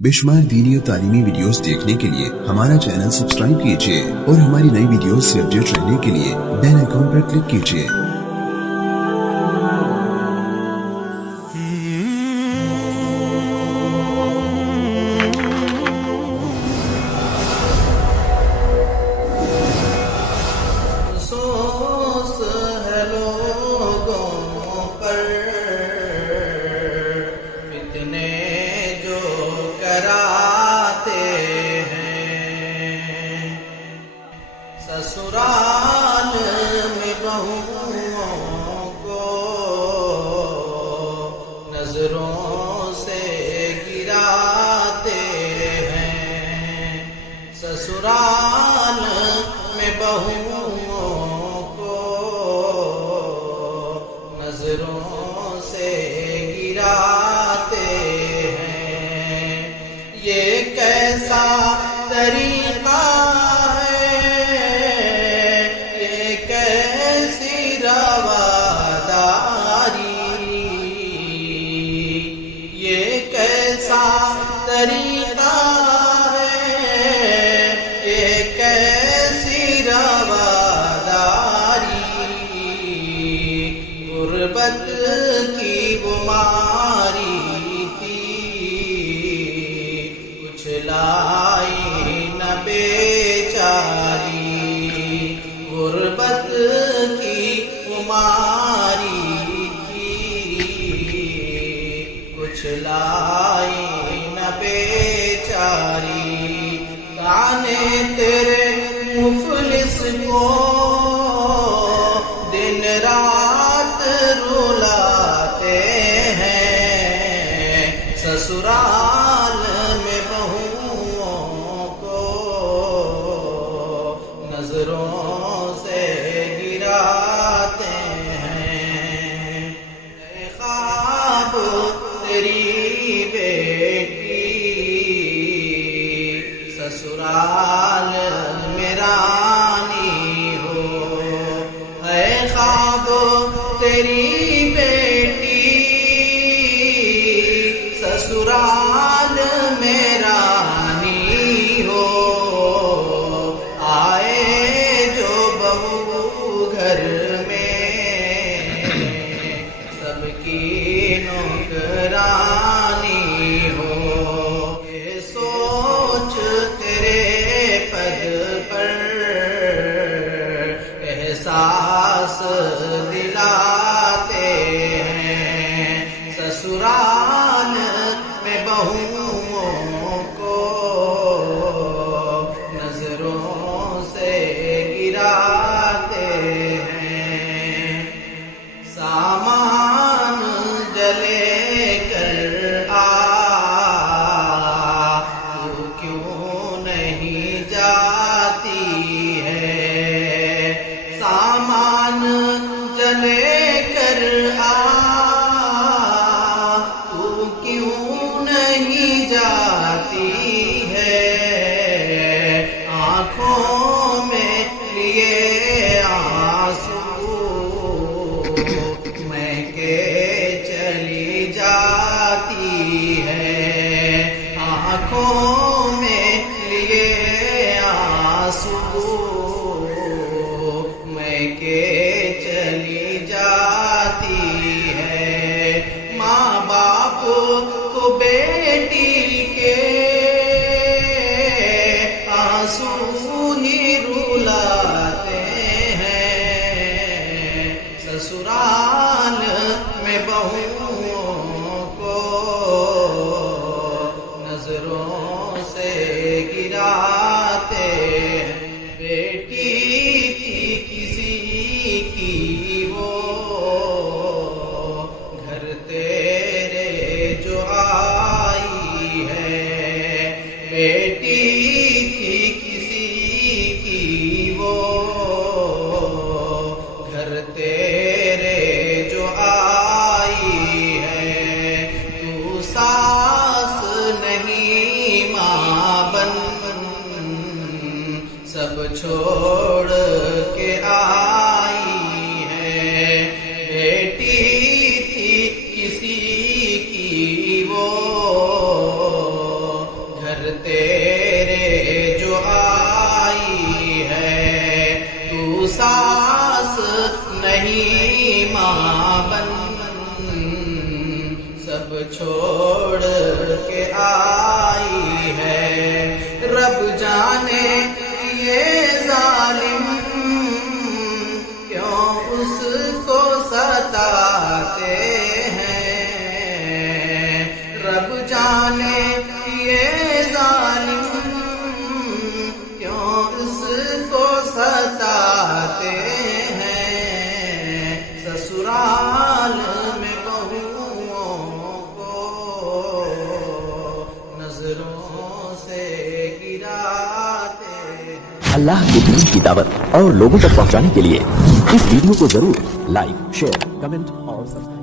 बेशुमार दीनी और तालीमी वीडियोस देखने के लिए हमारा चैनल सब्सक्राइब कीजिए और हमारी नई वीडियोस से अपडेट रहने के लिए बेल आइकॉन पर क्लिक कीजिए। ससुराल में बहुओं को नजरों से गिराते हैं। ससुराल में बहुओं को नजरों से गिराते हैं। ये कैसा तरीका तरीका है, ये कैसी रवादारी। गुर्बत की बीमारी थी, कुछ लाई न बेचारी। गुर्बत की बीमारी थी, कुछ लाई बेचारी। ताने तेरे मुफलिस को दिन रात रुलाते हैं। ससुराल में बहुओं को नजरों से गिराते हैं। ख्वाब तेरी ससुराल में रानी हो, है ख्वाब तेरी बेटी ससुराल में रानी हो। आए जो बहू घर में सबकी नौकरानी हो। ये सोच एहसास दिलाते हैं। ससुराल में बहुओं को नजरों से गिराते हैं। सामान जले कर आ, तू क्यों नहीं जाती है। सामान जले कर आ, तू क्यों नहीं जाती है। आँखों में लिए आंसू मैं के चली जाती है। आँखों में लिए आंसू के चली जाती है। माँ बाप को बेटी के आंसू ही रुलाते हैं। ससुराल में बहुओं को नजरों से गिराते हैं। बेटी वो घर तेरे जो आई है। बेटी थी किसी की वो घर तेरे जो आई है। तू सास नहीं माँ बन چھوڑ کے آئی ہے، رب جانے یہ ظالم کیوں اس کو ستاتے ہیں، رب جانے یہ ظالم کیوں اس کو ستاتے ہیں، سسرال میں بہوؤں کو نظروں سے گراتے ہیں۔ اللہ کے دین کی دعوت اور لوگوں تک پہنچانے کے لیے اس ویڈیو کو ضرور لائک، شیئر، کمنٹ اور سبسکرائب